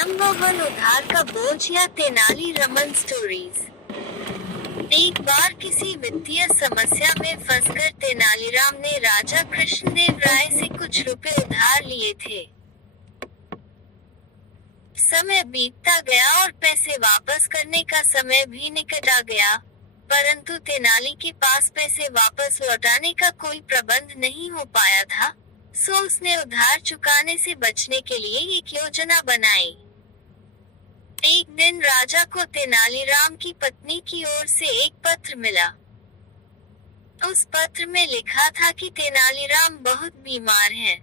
Number 1, उधार का बोझ या तेनाली रमन स्टोरीज। एक बार किसी वित्तीय समस्या में फंसकर तेनालीराम ने राजा कृष्णदेव राय से कुछ रुपए उधार लिए थे। समय बीतता गया और पैसे वापस करने का समय भी निकट आ गया, परंतु तेनाली के पास पैसे वापस लौटाने का कोई प्रबंध नहीं हो पाया था, सो उसने उधार चुकाने से बचने के लिए एक योजना बनाई। एक दिन राजा को तेनालीराम की पत्नी की ओर से एक पत्र मिला। उस पत्र में लिखा था कि तेनालीराम बहुत बीमार हैं।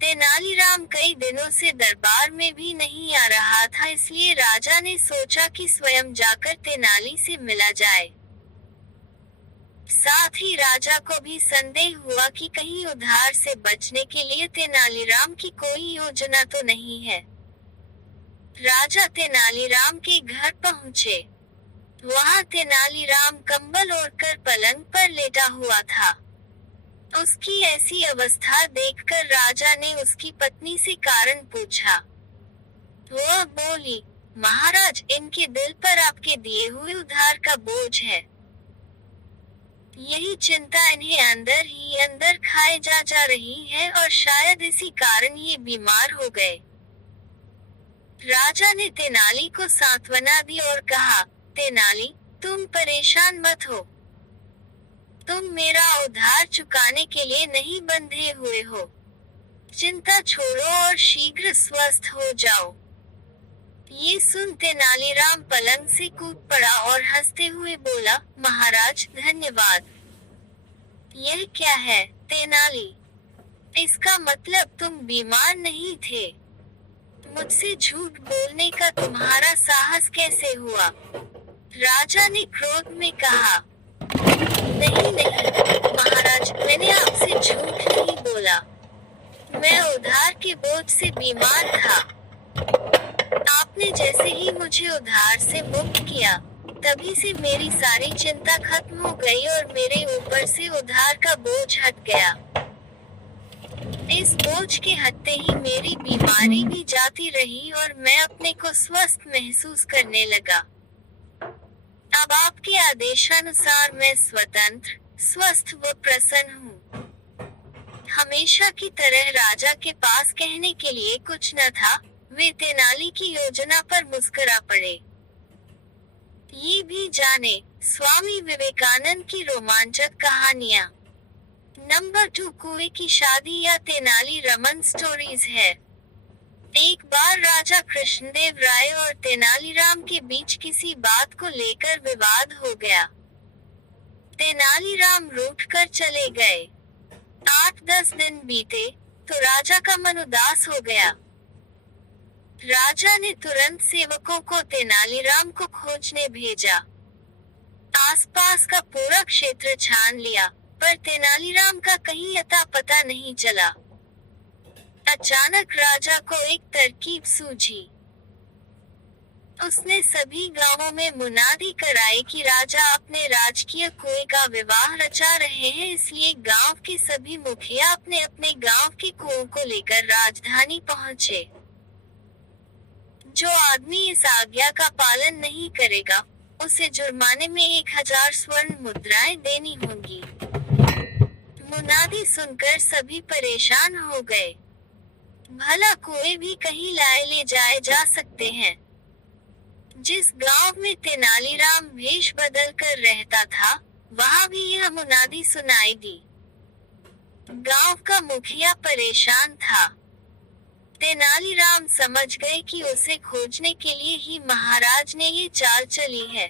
तेनालीराम कई दिनों से दरबार में भी नहीं आ रहा था, इसलिए राजा ने सोचा कि स्वयं जाकर तेनाली से मिला जाए। साथ ही राजा को भी संदेह हुआ कि कहीं उधार से बचने के लिए तेनालीराम की कोई योजना तो नहीं है। राजा तेनालीराम के घर पहुँचे। वहाँ तेनालीराम कंबल ओढ़कर पलंग पर लेटा हुआ था। उसकी ऐसी अवस्था देखकर राजा ने उसकी पत्नी से कारण पूछा। वह बोली, महाराज, इनके दिल पर आपके दिए हुए उधार का बोझ है। यही चिंता इन्हें अंदर ही अंदर खाए जा रही है और शायद इसी कारण ये बीमार हो गए। राजा ने तेनाली को सांत्वना दी और कहा, तेनाली, तुम परेशान मत हो। तुम मेरा उधार चुकाने के लिए नहीं बंधे हुए हो। चिंता छोड़ो और शीघ्र स्वस्थ हो जाओ। ये सुन तेनालीराम पलंग से कूद पड़ा और हंसते हुए बोला, महाराज, धन्यवाद। यह क्या है, तेनाली? इसका मतलब तुम बीमार नहीं थे। मुझसे झूठ बोलने का तुम्हारा साहस कैसे हुआ? राजा ने क्रोध में कहा। नहीं नहीं महाराज, मैंने आपसे झूठ नहीं बोला। मैं उधार के बोझ से बीमार था। आपने जैसे ही मुझे उधार से मुक्त किया, तभी से मेरी सारी चिंता खत्म हो गई और मेरे ऊपर से उधार का बोझ हट गया। इस बोझ के हटते ही मेरी बीमारी भी जाती रही और मैं अपने को स्वस्थ महसूस करने लगा। अब आपके आदेशानुसार मैं स्वतंत्र, स्वस्थ व प्रसन्न हूँ। हमेशा की तरह राजा के पास कहने के लिए कुछ न था। वे तेनाली की योजना पर मुस्कुरा पड़े। ये भी जाने, स्वामी विवेकानंद की रोमांचक कहानियाँ। नंबर 2, कुएं की शादी या तेनाली रमन स्टोरीज है। एक बार राजा कृष्णदेव राय और तेनालीराम के बीच किसी बात को लेकर विवाद हो गया। तेनालीराम रूठकर चले गए। 8-10 दिन बीते तो राजा का मन उदास हो गया। राजा ने तुरंत सेवकों को तेनालीराम को खोजने भेजा। आसपास का पूरा क्षेत्र छान लिया, पर तेनालीराम का कहीं अता पता नहीं चला। अचानक राजा को एक तरकीब सूझी। उसने सभी गांवों में मुनादी कराई कि राजा अपने राजकीय कुएं का विवाह रचा रहे हैं, इसलिए गांव के सभी मुखिया अपने अपने गांव के कुओं को लेकर राजधानी पहुंचे। जो आदमी इस आज्ञा का पालन नहीं करेगा, उसे जुर्माने में 1000 स्वर्ण मुद्राएं देनी होंगी। मुनादी सुनकर सभी परेशान हो गए। भला कुएं भी कहीं लाए ले जाए जा सकते हैं। जिस गांव में तेनालीराम भेष बदल कर रहता था, वहां भी यह मुनादी सुनाई दी। गांव का मुखिया परेशान था। तेनालीराम समझ गए कि उसे खोजने के लिए ही महाराज ने ये चाल चली है।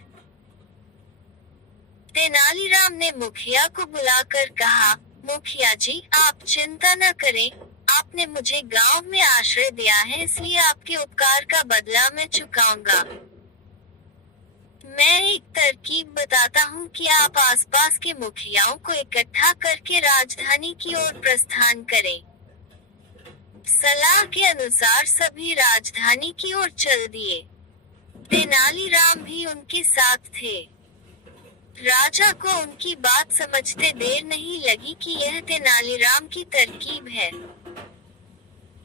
तेनालीराम ने मुखिया को बुलाकर कहा, मुखिया जी, आप चिंता न करें, आपने मुझे गांव में आश्रय दिया है, इसलिए आपके उपकार का बदला मैं चुकाऊंगा। मैं एक तरकीब बताता हूँ कि आप आसपास के मुखियाओं को इकट्ठा करके राजधानी की ओर प्रस्थान करें। सलाह के अनुसार सभी राजधानी की ओर चल दिए। तेनालीराम भी उनके साथ थे। राजा को उनकी बात समझते देर नहीं लगी कि यह तेनालीराम की तरकीब है।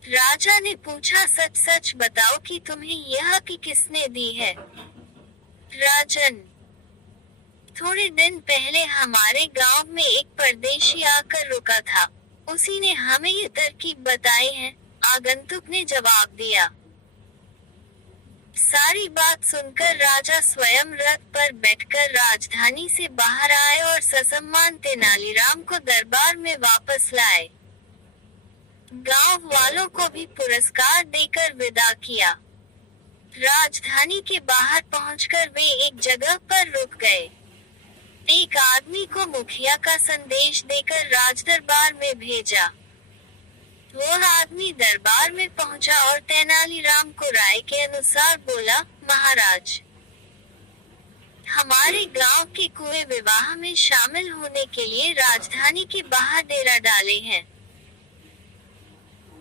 राजा ने पूछा, सच सच बताओ कि तुम्हें यह की किसने दी है। राजन, थोड़े दिन पहले हमारे गांव में एक परदेशी आकर रुका था। उसी ने हमें ये तरकीब बताई है, आगंतुक ने जवाब दिया। सारी बात सुनकर राजा स्वयं रथ पर बैठकर राजधानी से बाहर आए और ससम्मान तेनालीराम को दरबार में वापस लाए। गांव वालों को भी पुरस्कार देकर विदा किया। राजधानी के बाहर पहुंचकर वे एक जगह पर रुक गए। एक आदमी को मुखिया का संदेश देकर राजदरबार में भेजा। वह आदमी दरबार में पहुंचा और तेनालीराम को राय के अनुसार बोला, महाराज, हमारे गांव के कुएं विवाह में शामिल होने के लिए राजधानी के बाहर डेरा डाले हैं।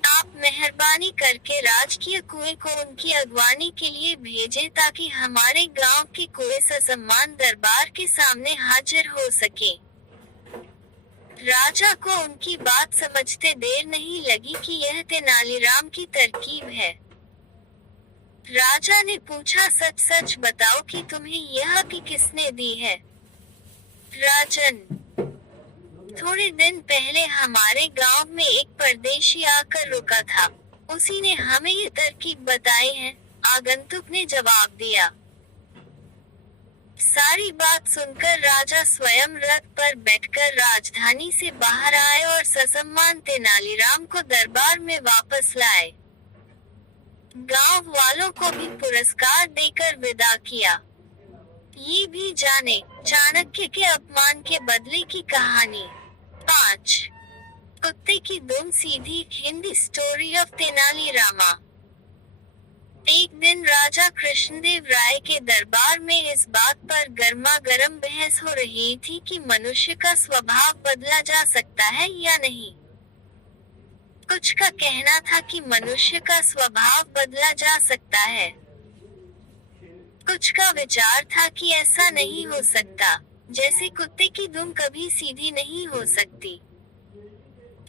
आप मेहरबानी करके राजकीय कुएं को उनकी अगवानी के लिए भेजें ताकि हमारे गांव के कुएं ससम्मान दरबार के सामने हाजिर हो सके। राजा को उनकी बात समझते देर नहीं लगी कि यह तेनालीराम की तरकीब है। राजा ने पूछा, सच सच बताओ कि तुम्हें यह की किसने दी है। राजन, थोड़े दिन पहले हमारे गांव में एक परदेशी आकर रुका था। उसी ने हमें ये तरकीब बताई है, आगंतुक ने जवाब दिया। सारी बात सुनकर राजा स्वयं रथ पर बैठकर राजधानी से बाहर आए और ससम्मान तेनालीराम को दरबार में वापस लाए। गांव वालों को भी पुरस्कार देकर विदा किया। ये भी जाने चाणक्य के अपमान के बदले की कहानी। 5 कुत्ते की दुम सीधी। Hindi story of Tenalirama. एक दिन राजा कृष्णदेव राय के दरबार में इस बात पर गर्मा गर्म बहस हो रही थी कि मनुष्य का स्वभाव बदला जा सकता है या नहीं। कुछ का कहना था कि मनुष्य का स्वभाव बदला जा सकता है। कुछ का विचार था कि ऐसा नहीं हो सकता, जैसे कुत्ते की दुम कभी सीधी नहीं हो सकती।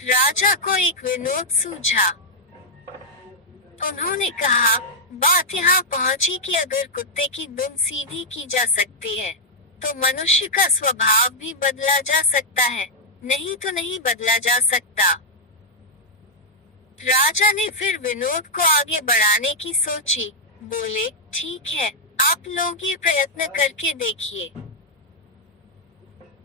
राजा को एक विनोद सूझा। उन्होंने कहा, बात यहाँ पहुंची कि अगर कुत्ते की दुम सीधी की जा सकती है, तो मनुष्य का स्वभाव भी बदला जा सकता है, नहीं तो नहीं बदला जा सकता। राजा ने फिर विनोद को आगे बढ़ाने की सोची। बोले, ठीक है, आप लोग ये प्रयत्न करके देखिए।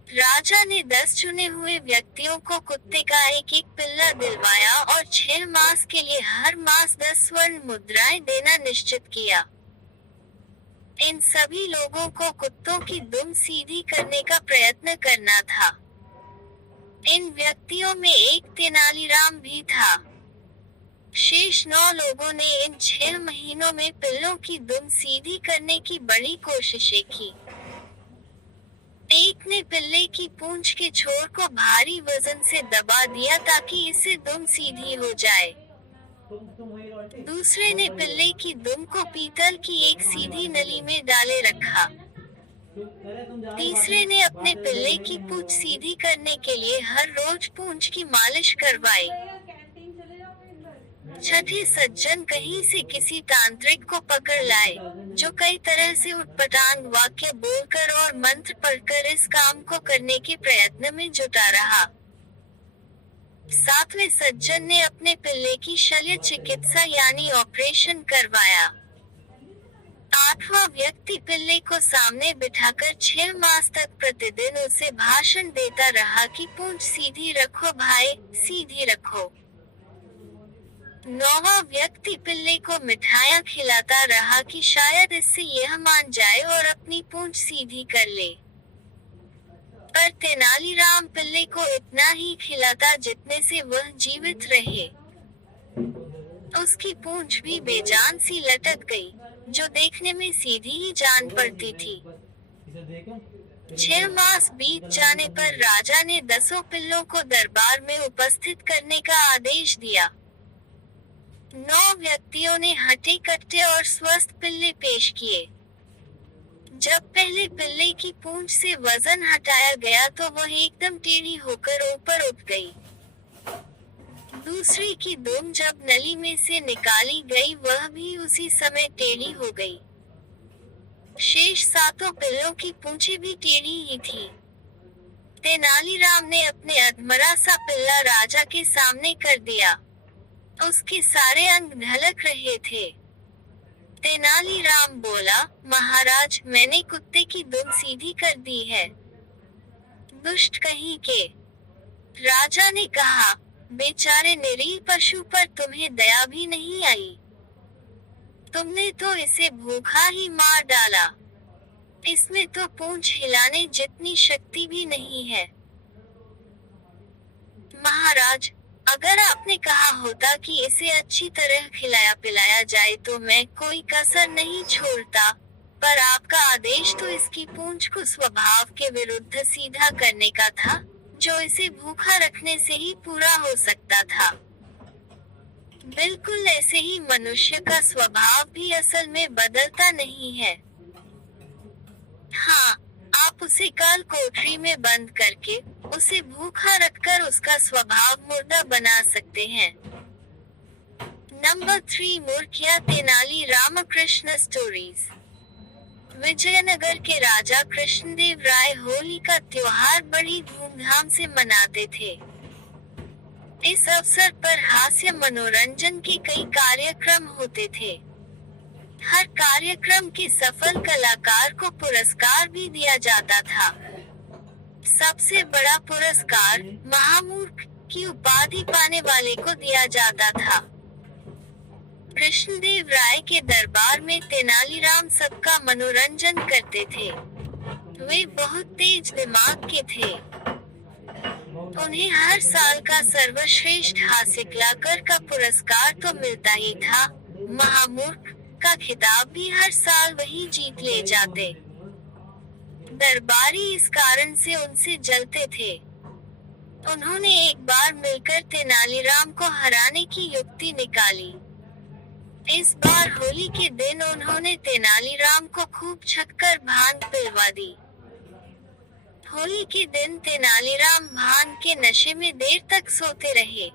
राजा ने 10 चुने हुए व्यक्तियों को कुत्ते का एक एक पिल्ला दिलवाया और 6 मास के लिए हर मास 10 स्वर्ण मुद्राएं देना निश्चित किया। इन सभी लोगों को कुत्तों की दुम सीधी करने का प्रयत्न करना था। इन व्यक्तियों में एक तेनालीराम भी था। शेष 9 लोगों ने इन 6 महीनों में पिल्लों की दुम सीधी करने की बड़ी कोशिशें की। एक ने पिल्ले की पूंछ के छोर को भारी वजन से दबा दिया ताकि इससे दुम सीधी हो जाए। दूसरे ने पिल्ले की दुम को पीतल की एक सीधी नली में डाले रखा। तीसरे ने अपने पिल्ले की पूंछ सीधी करने के लिए हर रोज पूंछ की मालिश करवाई। छठे सज्जन कहीं से किसी तांत्रिक को पकड़ लाए, जो कई तरह से उटपटांग वाक्य बोलकर और मंत्र पढ़कर इस काम को करने के प्रयत्न में जुटा रहा। 7वें सज्जन ने अपने पिल्ले की शल्य चिकित्सा यानी ऑपरेशन करवाया। 8वां व्यक्ति पिल्ले को सामने बिठाकर 6 मास तक प्रतिदिन उसे भाषण देता रहा कि पूंछ सीधी रखो भाई, सीधी रखो। 9वां व्यक्ति पिल्ले को मिठाइयाँ खिलाता रहा कि शायद इससे यह मान जाए और अपनी पूंछ सीधी कर ले। पर तेनालीराम पिल्ले को इतना ही खिलाता जितने से वह जीवित रहे। उसकी पूंछ भी बेजान सी लटक गई, जो देखने में सीधी ही जान पड़ती थी। 6 मास बीत जाने पर राजा ने 10 पिल्लों को दरबार में उपस्थित करने का आदेश दिया। 9 व्यक्तियों ने हटे कट्टे और स्वस्थ पिल्ले पेश किए। जब पहले पिल्ले की पूंछ से वजन हटाया गया तो वह एकदम टेढ़ी होकर ऊपर उठ गई। दूसरी की दुम जब नली में से निकाली गई वह भी उसी समय टेढ़ी हो गई। शेष सातों पिल्लों की पूंछें भी टेढ़ी ही थी। तेनालीराम ने अपने अधमरा सा पिल्ला राजा के सामने कर दिया। उसके सारे अंग ढलक रहे थे। तेनालीराम बोला, महाराज, मैंने कुत्ते की दुम सीधी कर दी है। दुष्ट कहीं के। राजा ने कहा, बेचारे निरीह पशु पर तुम्हें दया भी नहीं आई। तुमने तो इसे भूखा ही मार डाला। इसमें तो पूंछ हिलाने जितनी शक्ति भी नहीं है। महाराज, अगर आपने कहा होता कि इसे अच्छी तरह खिलाया पिलाया जाए तो मैं कोई कसर नहीं छोड़ता, पर आपका आदेश तो इसकी पूंछ को स्वभाव के विरुद्ध सीधा करने का था, जो इसे भूखा रखने से ही पूरा हो सकता था। बिल्कुल ऐसे ही मनुष्य का स्वभाव भी असल में बदलता नहीं है। हाँ, आप उसे काल कोठरी में बंद करके, उसे भूखा रखकर उसका स्वभाव मुर्दा बना सकते हैं। नंबर 3 मूर्खिया तेनाली रामकृष्ण स्टोरीज। विजयनगर के राजा कृष्णदेव राय होली का त्योहार बड़ी धूमधाम से मनाते थे। इस अवसर पर हास्य मनोरंजन के कई कार्यक्रम होते थे। हर कार्यक्रम के सफल कलाकार को पुरस्कार भी दिया जाता था। सबसे बड़ा पुरस्कार महामूर्ख की उपाधि पाने वाले को दिया जाता था। कृष्णदेव राय के दरबार में तेनालीराम सबका मनोरंजन करते थे। वे बहुत तेज दिमाग के थे। उन्हें हर साल का सर्वश्रेष्ठ हास्य कलाकार का पुरस्कार तो मिलता ही था, महामूर्ख का खिताब भी हर साल वही जीत ले जाते। दरबारी इस कारण से उनसे जलते थे। उन्होंने एक बार मिलकर तेनालीराम को हराने की युक्ति निकाली। इस बार होली के दिन उन्होंने तेनालीराम को खूब छक्कर भांग पिलवा दी। होली के दिन तेनालीराम भांग के नशे में देर तक सोते रहे।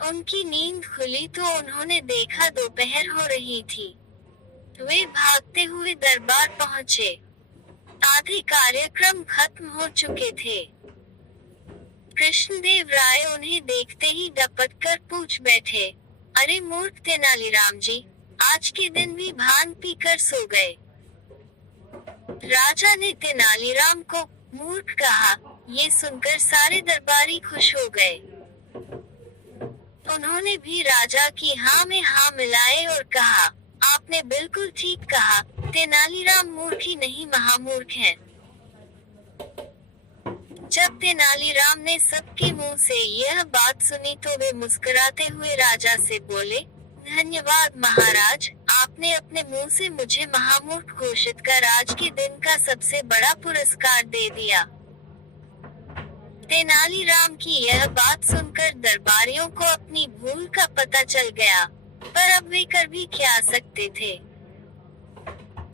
उनकी नींद खुली तो उन्होंने देखा दोपहर हो रही थी। वे भागते हुए दरबार पहुंचे। आधे कार्यक्रम खत्म हो चुके थे। कृष्णदेव राय उन्हें देखते ही डपट कर पूछ बैठे, अरे मूर्ख तेनालीराम जी, आज के दिन भी भांग पीकर सो गए। राजा ने तेनालीराम को मूर्ख कहा। ये सुनकर सारे दरबारी खुश हो गए। उन्होंने भी राजा की हाँ में हाँ मिलाए और कहा, आपने बिल्कुल ठीक कहा, तेनालीराम मूर्ख ही नहीं महामूर्ख हैं। जब तेनालीराम ने सबके मुंह से यह बात सुनी तो वे मुस्कुराते हुए राजा से बोले, धन्यवाद महाराज, आपने अपने मुंह से मुझे महामूर्ख घोषित कर आज के दिन का सबसे बड़ा पुरस्कार दे दिया। तेनालीराम की यह बात सुनकर दरबारियों को अपनी भूल का पता चल गया, पर अब वे कर भी क्या सकते थे,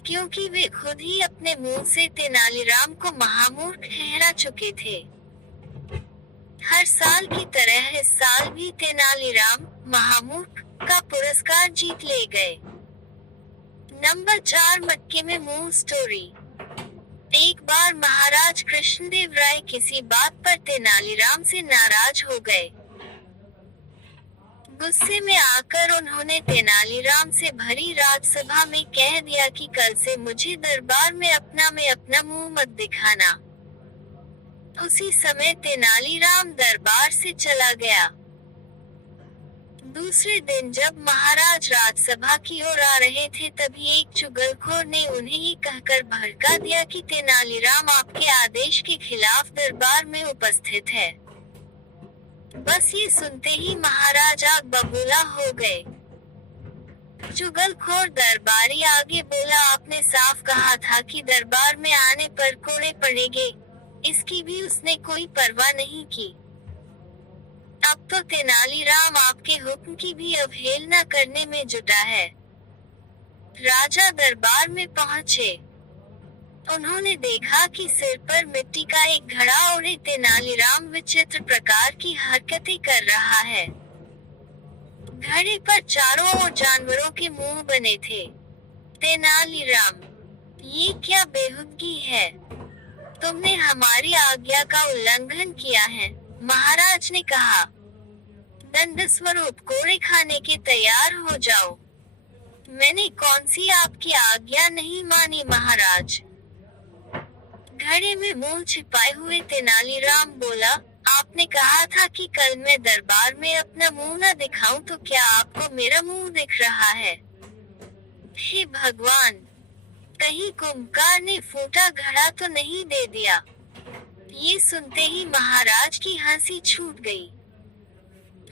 क्योंकि वे खुद ही अपने मुंह से तेनालीराम को महामूर्ख ठहरा चुके थे। हर साल की तरह इस साल भी तेनालीराम महामूर्ख का पुरस्कार जीत ले गए। नंबर 4 मटके में मुंह स्टोरी। एक बार महाराज कृष्णदेव राय किसी बात पर तेनालीराम से नाराज हो गए। गुस्से में आकर उन्होंने तेनालीराम से भरी राजसभा में कह दिया कि कल से मुझे दरबार में अपना मुंह मत दिखाना। उसी समय तेनालीराम दरबार से चला गया। दूसरे दिन जब महाराज राजसभा की ओर आ रहे थे तभी एक चुगलखोर ने उन्हें ये कहकर भड़का दिया कि तेनालीराम आपके आदेश के खिलाफ दरबार में उपस्थित है। बस ये सुनते ही महाराज आग बबूला हो गए। चुगलखोर दरबारी आगे बोला, आपने साफ कहा था कि दरबार में आने पर कोड़े पड़ेंगे, इसकी भी उसने कोई परवाह नहीं की। अब तो तेनालीराम आपके हुक्म की भी अवहेलना करने में जुटा है। राजा दरबार में पहुंचे। उन्होंने देखा कि सिर पर मिट्टी का एक घड़ा ओढ़े तेनालीराम विचित्र प्रकार की हरकतें कर रहा है। घड़े पर चारों ओर जानवरों के मुंह बने थे। तेनालीराम, ये क्या बेहूदगी है? तुमने हमारी आज्ञा का उल्लंघन किया है, महाराज ने कहा। दंड स्वरूप कोड़े खाने के तैयार हो जाओ। मैंने कौन सी आपकी आज्ञा नहीं मानी महाराज? घड़े में मुंह छिपाए हुए तेनालीराम बोला, आपने कहा था कि कल मैं दरबार में अपना मुंह न दिखाऊं, तो क्या आपको मेरा मुंह दिख रहा है? हे भगवान, कहीं कुंभकार ने फूटा घड़ा तो नहीं दे दिया? ये सुनते ही महाराज की हंसी छूट गई।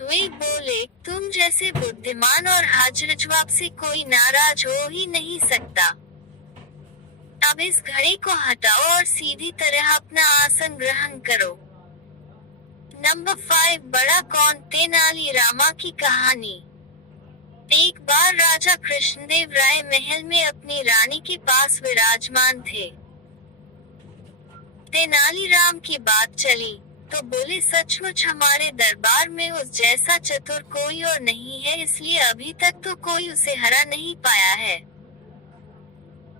वे बोले, तुम जैसे बुद्धिमान और हाजिर-जवाब से कोई नाराज हो ही नहीं सकता। अब इस घड़े को हटाओ और सीधी तरह अपना आसन ग्रहण करो। नंबर 5, बड़ा कौन? तेनालीरामा की कहानी। एक बार राजा कृष्णदेव राय महल में अपनी रानी के पास विराजमान थे। तेनालीराम की बात चली तो बोले, सचमुच हमारे दरबार में उस जैसा चतुर कोई और नहीं है, इसलिए अभी तक तो कोई उसे हरा नहीं पाया है।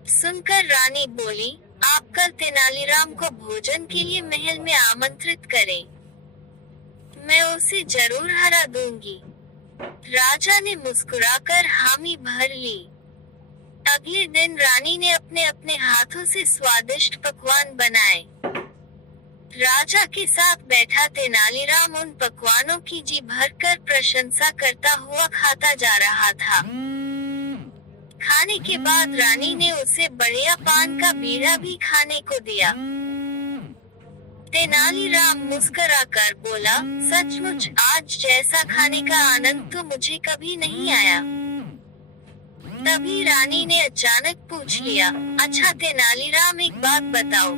सुनकर रानी बोली, आप कल तेनालीराम को भोजन के लिए महल में आमंत्रित करें। मैं उसे जरूर हरा दूंगी। राजा ने मुस्कुराकर हामी भर ली। अगले दिन रानी ने अपने अपने हाथों से स्वादिष्ट पकवान बनाए। राजा के साथ बैठा तेनालीराम उन पकवानों की जी भरकर प्रशंसा करता हुआ खाता जा रहा था। खाने के बाद रानी ने उसे बढ़िया पान का बीड़ा भी खाने को दिया। तेनालीराम मुस्कुराकर बोला, सचमुच आज जैसा खाने का आनंद तो मुझे कभी नहीं आया। तभी रानी ने अचानक पूछ लिया, अच्छा तेनालीराम, एक बात बताओ,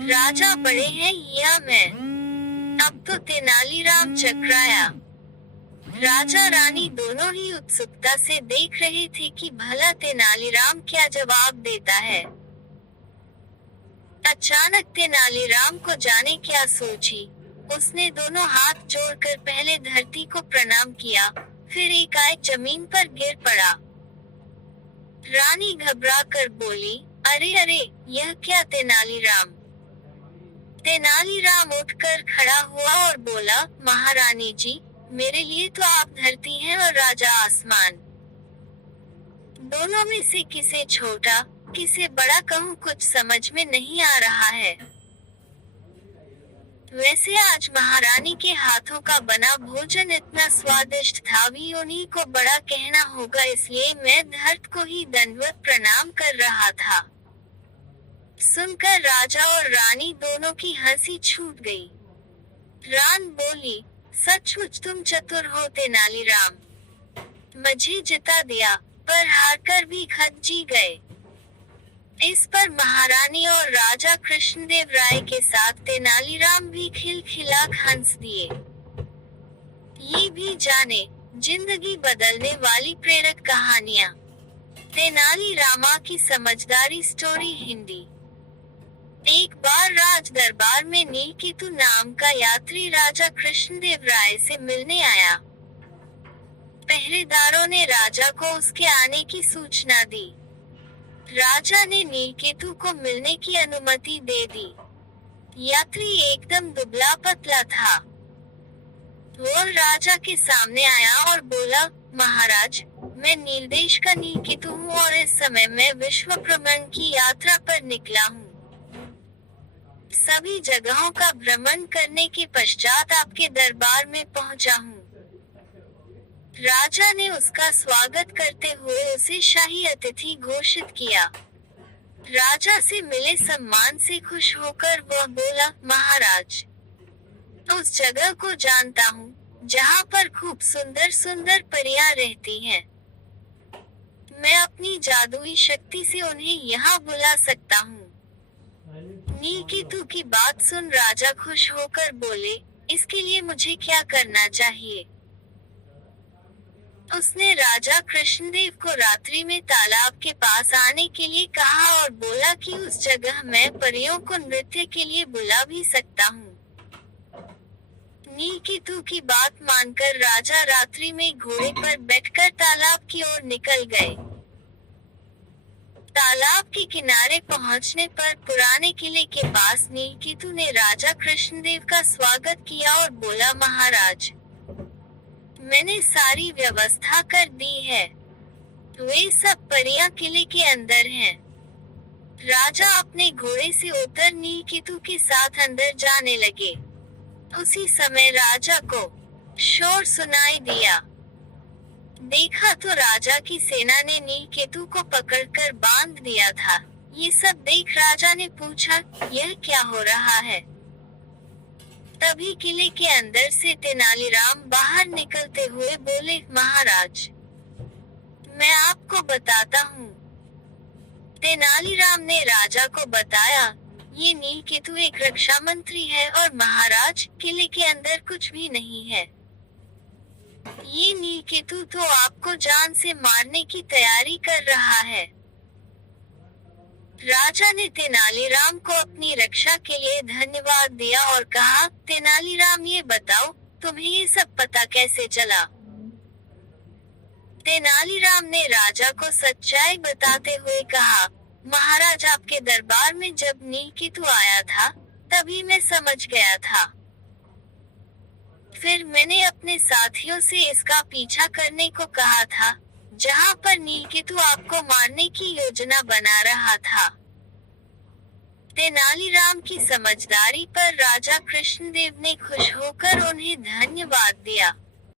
राजा बड़े हैं या मैं? अब तो तेनालीराम चकराया। राजा रानी दोनों ही उत्सुकता से देख रहे थे कि भला तेनालीराम क्या जवाब देता है। अचानक तेनालीराम को जाने क्या सूझी। उसने दोनों हाथ जोड़कर पहले धरती को प्रणाम किया, फिर एकाएक जमीन पर गिर पड़ा। रानी घबराकर बोली, अरे अरे, यह क्या तेनालीराम? तेनालीराम उठकर खड़ा हुआ और बोला, महारानी जी, मेरे लिए तो आप धरती हैं और राजा आसमान। दोनों में से किसे छोटा किसे बड़ा कहूँ, कुछ समझ में नहीं आ रहा है। वैसे आज महारानी के हाथों का बना भोजन इतना स्वादिष्ट था, भी उन्हीं को बड़ा कहना होगा, इसलिए मैं धरती को ही दंडवत प्रणाम कर रहा था। सुनकर राजा और रानी दोनों की हंसी छूट गई। रान बोली, सचमुच तुम चतुर हो तेनालीराम। मुझे जिता दिया, पर हारकर भी खत जी गए। इस पर महारानी और राजा कृष्णदेव राय के साथ तेनालीराम भी खिलखिलाकर हंस दिए। ये भी जाने जिंदगी बदलने वाली प्रेरक कहानियाँ। तेनालीरामा की समझदारी स्टोरी हिंदी। एक बार राज दरबार में नीलकेतु नाम का यात्री राजा कृष्णदेव राय से मिलने आया। पहरेदारों ने राजा को उसके आने की सूचना दी। राजा ने नीलकेतु को मिलने की अनुमति दे दी। यात्री एकदम दुबला पतला था। वो राजा के सामने आया और बोला, महाराज, मैं नीलदेश का नीलकेतु हूँ और इस समय मैं विश्व भ्रमण की यात्रा पर निकला हूँ। सभी जगहों का भ्रमण करने के पश्चात आपके दरबार में पहुँचा हूँ। राजा ने उसका स्वागत करते हुए उसे शाही अतिथि घोषित किया। राजा से मिले सम्मान से खुश होकर वह बोला, महाराज, उस जगह को जानता हूँ जहाँ पर खूब सुंदर सुंदर परियां रहती हैं। मैं अपनी जादुई शक्ति से उन्हें यहाँ बुला सकता हूँ। नीलकेतु की बात सुन राजा खुश होकर बोले, इसके लिए मुझे क्या करना चाहिए? उसने राजा कृष्णदेव को रात्रि में तालाब के पास आने के लिए कहा और बोला कि उस जगह मैं परियों को नृत्य के लिए बुला भी सकता हूँ। नीलकेतु की बात मानकर राजा रात्रि में घोड़े पर बैठकर तालाब की ओर निकल गए। तालाब के किनारे पहुंचने पर पुराने किले के पास नीलकेतु ने राजा कृष्णदेव का स्वागत किया और बोला, महाराज, मैंने सारी व्यवस्था कर दी है। वे सब परियां किले के अंदर हैं। राजा अपने घोड़े से उतर नीलकेतु के साथ अंदर जाने लगे। उसी समय राजा को शोर सुनाई दिया। देखा तो राजा की सेना ने नीलकेतु को पकड़कर बांध दिया था। ये सब देख राजा ने पूछा, यह क्या हो रहा है? तभी किले के अंदर से तेनालीराम बाहर निकलते हुए बोले, महाराज, मैं आपको बताता हूँ। तेनालीराम ने राजा को बताया, ये नीलकेतु एक रक्षा मंत्री है और महाराज, किले के अंदर कुछ भी नहीं है। ये नीलकेतु तो आपको जान से मारने की तैयारी कर रहा है। राजा ने तेनालीराम को अपनी रक्षा के लिए धन्यवाद दिया और कहा, तेनालीराम, ये बताओ, तुम्हें ये सब पता कैसे चला? तेनालीराम ने राजा को सच्चाई बताते हुए कहा, महाराज, आपके दरबार में जब नीलकेतु आया था, तभी मैं समझ गया था। फिर मैंने अपने साथियों से इसका पीछा करने को कहा था, जहां पर नीलकेतु आपको मारने की योजना बना रहा था। तेनालीराम की समझदारी पर राजा कृष्णदेव ने खुश होकर उन्हें धन्यवाद दिया।